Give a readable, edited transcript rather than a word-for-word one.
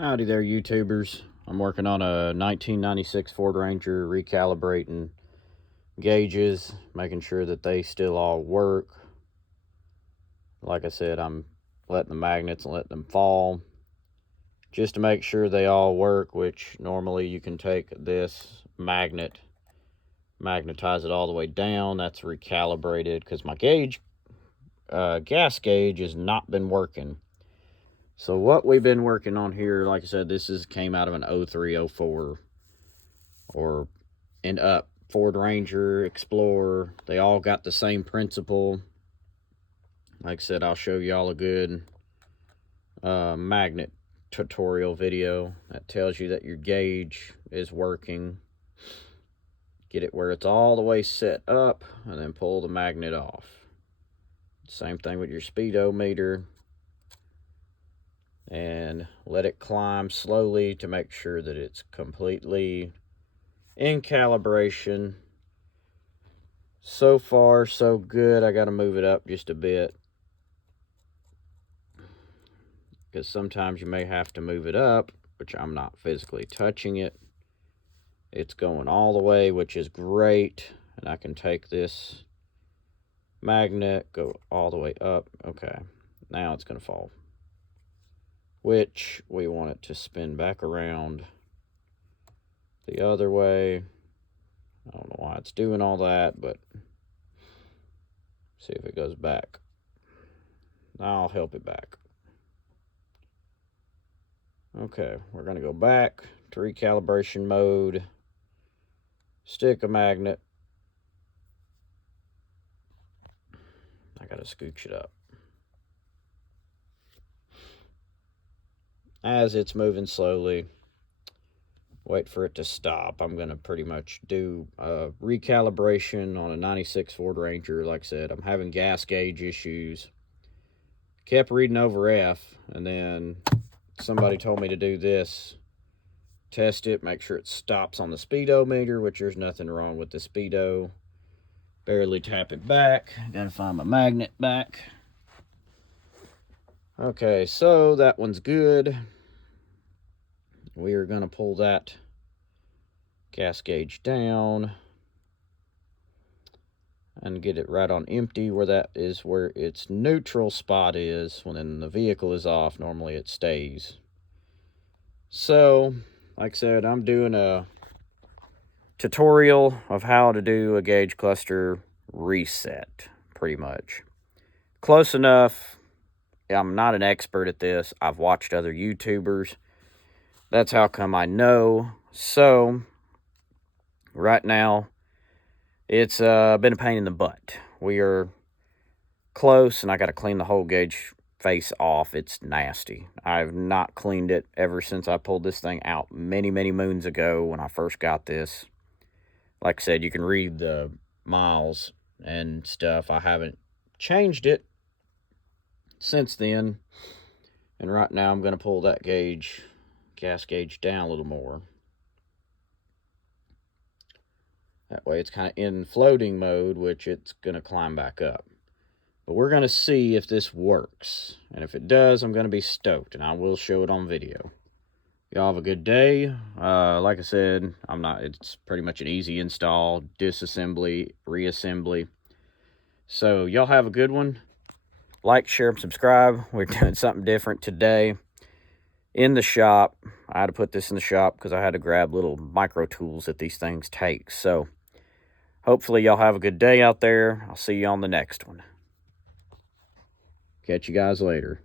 Howdy there, YouTubers. I'm working on a 1996 Ford Ranger, recalibrating gauges, making sure that they still all work. Like I said, I'm letting the magnets and letting them fall just to make sure they all work, which normally you can take this magnet, magnetize it all the way down. That's recalibrated because my gas gauge has not been working. So what we've been working on here, like I said, came out of an 03, 04, and up. Ford Ranger, Explorer, they all got the same principle. Like I said, I'll show y'all a good magnet tutorial video that tells you that your gauge is working. Get it where it's all the way set up, and then pull the magnet off. Same thing with your speedometer. And let it climb slowly to make sure that it's completely in calibration. So far, so good. I got to move it up just a bit, because sometimes you may have to move it up, which I'm not physically touching it. It's going all the way, which is great. And I can take this magnet, go all the way up. Okay, now it's going to fall, which we want it to spin back around the other way. I don't know why it's doing all that, but see if it goes back. I'll help it back. Okay, we're going to go back to recalibration mode. Stick a magnet. I got to scooch it up. As it's moving slowly, wait for it to stop. I'm going to pretty much do a recalibration on a 96 Ford Ranger. Like I said, I'm having gas gauge issues. Kept reading over F, and then somebody told me to do this. Test it, make sure it stops on the speedometer, which there's nothing wrong with the speedo. Barely tap it back. Gotta find my magnet back. Okay, so that one's good. We are gonna pull that gas gauge down and get it right on empty, where that is where its neutral spot is. When the vehicle is off, normally it stays. So, like I said, I'm doing a tutorial of how to do a gauge cluster reset, pretty much. Close enough. I'm not an expert at this. I've watched other YouTubers. That's how come I know. So, right now, it's been a pain in the butt. We are close, and I got to clean the whole gauge face off. It's nasty. I've not cleaned it ever since I pulled this thing out many, many moons ago when I first got this. Like I said, you can read the miles and stuff. I haven't changed it since then. And right now I'm going to pull that gas gauge down a little more. That way it's kind of in floating mode, which it's going to climb back up. But we're going to see if this works. And if it does, I'm going to be stoked, and I will show it on video. Y'all have a good day. Like I said, it's pretty much an easy install, disassembly, reassembly. So y'all have a good one. Like, share, and subscribe. We're doing something different today in the shop. I had to put this in the shop because I had to grab little micro tools that these things take. So hopefully y'all have a good day out there. I'll see you on the next one. Catch you guys later.